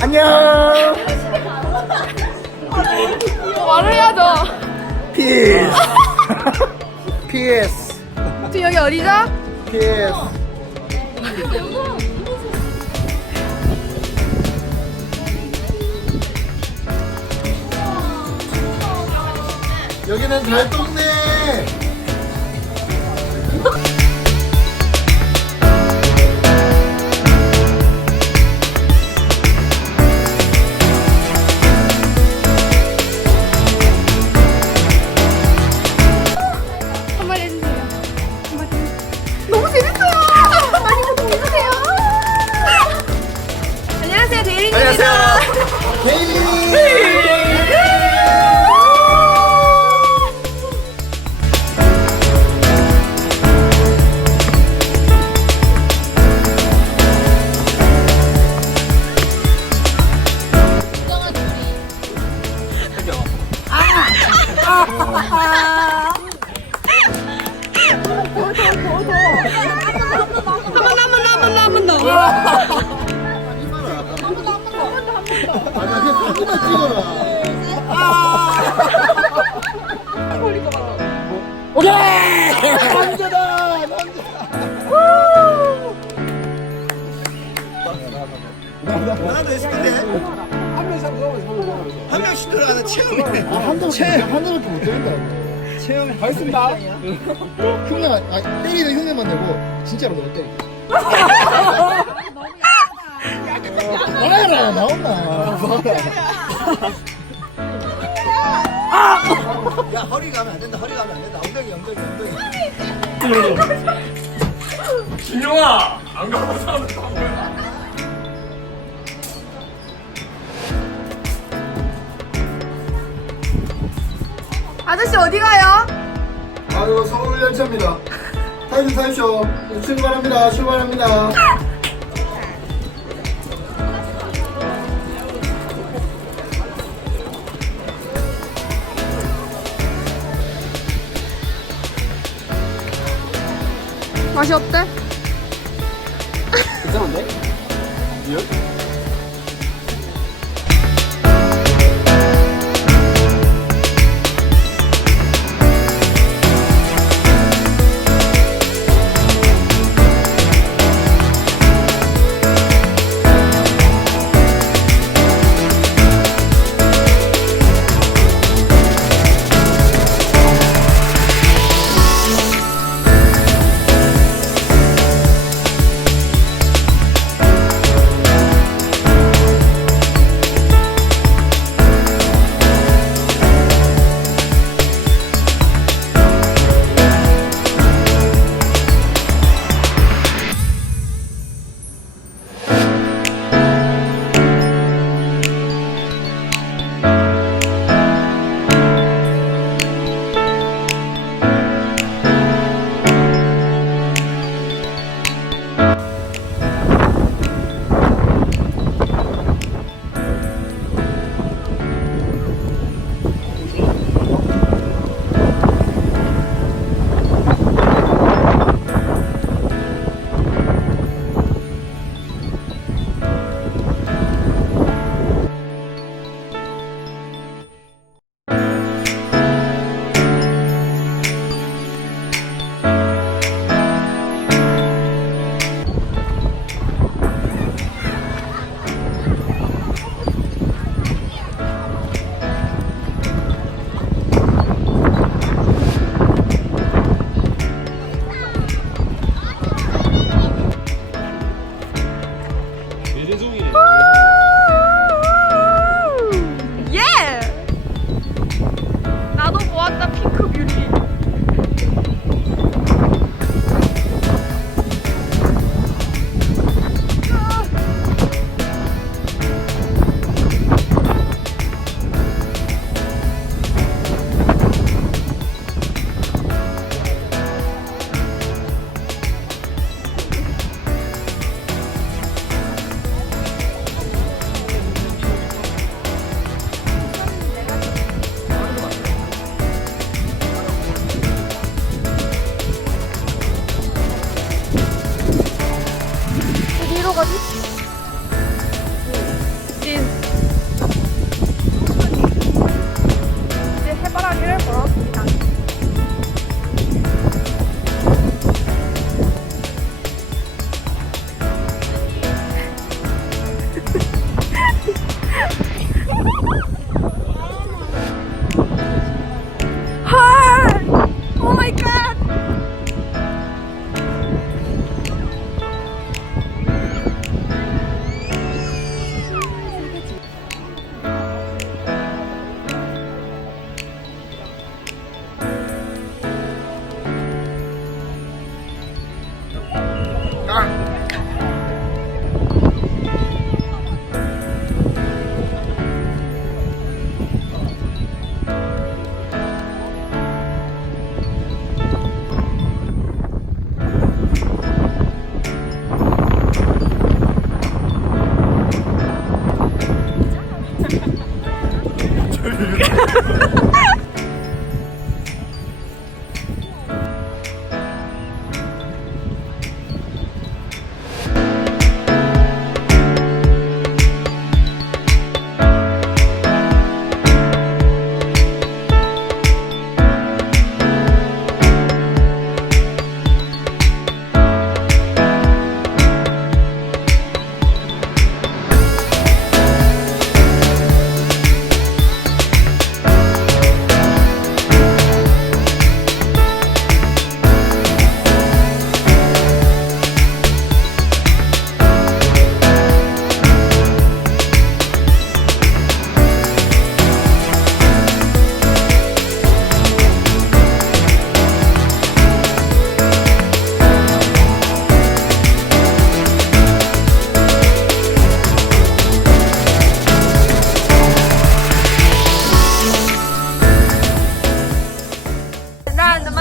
안녕. 말을 해야죠. PS. PS. 지금 여기 어디죠? PS. 여기는 달동네. 한마디 해주세요. 한마디. 너무 재밌어요. 많이 구독해주세요. 안녕하세요, 대리입니다. 안녕하세요. 데일리. 한 번 더. 아니야, 그냥 사진만 찍어라. 오케이! 남자다! 남자! 나도 했을 텐데 한 명씩 들어가는 체험이네. 한 점밖에 못 때린다고. 체험 가겠습니다. 흉내, 때리는 흉내만 내고, 진짜로 너무 때리. 나가라, 나온다. 야 허리 가면 안 된다. 허리 가면 안 된다. 엉덩이. 진영아! 안 가본 사람은 다 뭐야? 아저씨 어디 가요? 아이고, 서울 열차입니다. 타이쇼. 출발합니다. 맛이 어때? 괜찮은데?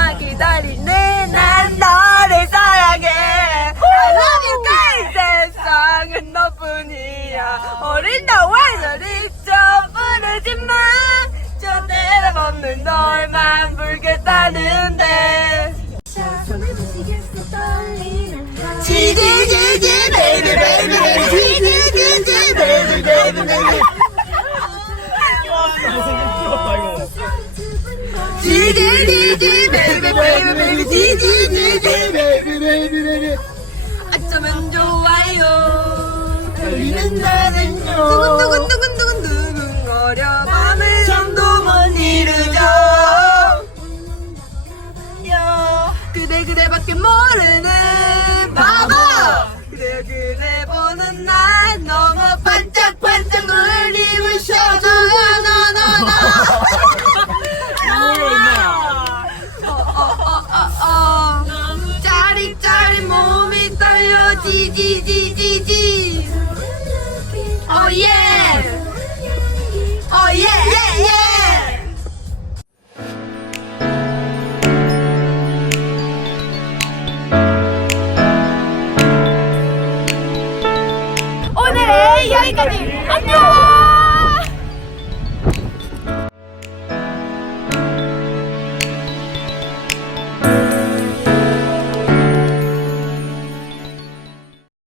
너만 기다리네 난 너를 사랑해 I love you girl 세상은 너뿐이야 어린 나와 저리 좀 부르지마 저 때려 먹는 널만 불겠다는데 지지지지 베이비 베이비 지지지지 베이비 베이비 베이비 지지지지 베이비 베이비 베이비 지지지지 베이비 베이비 베이비 어쩌면 좋아요 달리는 나는요 두근두근 두근거려 밤을 잠도 못 이루죠 그대밖에 모르는 바보 그대 보는 날 너무 반짝반짝 눈을 부셔줘요 짜릿짜릿 몸이 떨려 지지지지지 오예 오예 오늘은 여기까지